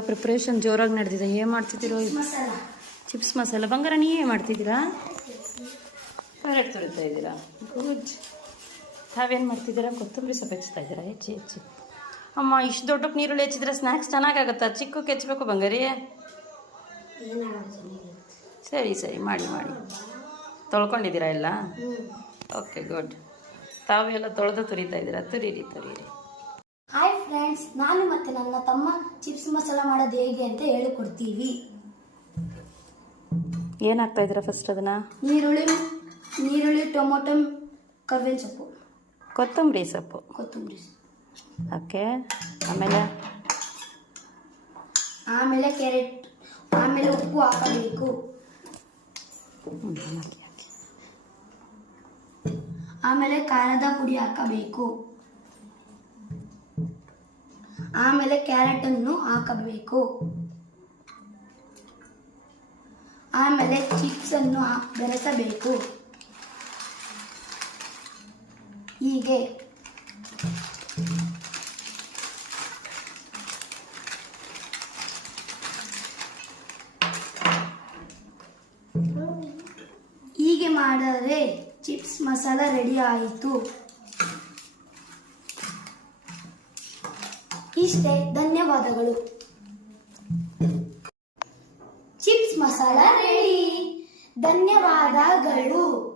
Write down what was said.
Preparation ಜೋರಾಗಿ ನಡೆದಿದೆ. ಏನು ಮಾಡ್ತಿದ್ದೀರೋ ಚಿಪ್ಸ್ ಮಸಾಲ. ಬಂಗಾರ ನೀವೇ ಮಾಡ್ತಿದ್ದೀರಾ? ಕ್ಯಾರೆಟ್ ತುರಿತಾ ಇದ್ದೀರಾ? ಗುಡ್ ತಾವೇನು ಮಾಡ್ತಿದ್ದೀರಾ? ಕೊತ್ತಂಬರಿ ಸೊಪ್ಪು ಹೆಚ್ಚುತ್ತಾ ಇದ್ದೀರಾ? ಹೆಚ್ಚು ಹೆಚ್ಚು. ಅಮ್ಮ ಇಷ್ಟು ದೊಡ್ಡಕ್ಕೆ ನೀರುಳ್ಳಿ ಹೆಚ್ಚಿದ್ರೆ ಸ್ನ್ಯಾಕ್ಸ್ ಚೆನ್ನಾಗಾಗುತ್ತಾ? ಚಿಕ್ಕಕ್ಕೆ ಹೆಚ್ಚಬೇಕು ಬಂಗಾರಿ. ಸರಿ ಸರಿ. ಮಾಡಿ ಮಾಡಿ. ತೊಳ್ಕೊಂಡಿದ್ದೀರಾ ಎಲ್ಲ? ಓಕೆ ಗುಡ್ ತಾವೆಲ್ಲ ತೊಳೆದು ತುರಿತಾ ಇದ್ದೀರಾ? ತುರಿರಿ ತುರೀರಿ. ಫ್ರೆಂಡ್ಸ್ ನಾನು ಮತ್ತೆ ನನ್ನ ತಮ್ಮ ಚಿಪ್ಸ್ ಮಸಾಲ ಮಾಡೋದು ಹೇಗೆ ಅಂತ ಹೇಳಿಕೊಡ್ತೀವಿ. ಏನಾಗ್ತಾ ಇದ್ದೀರಾ ಫಸ್ಟ್ ಅದನ್ನು? ನೀರುಳ್ಳಿ ನೀರುಳ್ಳಿ ಟೊಮೊಟೊ ಕರ್ಬೇವಿನ ಸೊಪ್ಪು. ಕೊತ್ತಂಬರಿ ಸೊಪ್ಪು. ಕೊತ್ತಂಬರಿ ಓಕೆ ಆಮೇಲೆ? ಆಮೇಲೆ ಕ್ಯಾರೆಟ್ ಆಮೇಲೆ ಉಪ್ಪು ಹಾಕಬೇಕು. ಆಮೇಲೆ ಖಾರದ ಪುಡಿ ಹಾಕಬೇಕು. ಆಮೇಲೆ ಕ್ಯಾರೆಟ್ ಅನ್ನು ಹಾಕಬೇಕು. ಆಮೇಲೆ ಚಿಪ್ಸನ್ನು ಬೆರೆಸಬೇಕು. ಹೀಗೆ. ಹೀಗೆ ಮಾಡಿದರೆ ಚಿಪ್ಸ್ ಮಸಾಲ ರೆಡಿ ಆಯಿತು. ಇಷ್ಟೇ ಧನ್ಯವಾದಗಳು. Chips masala ready. ಧನ್ಯವಾದಗಳು.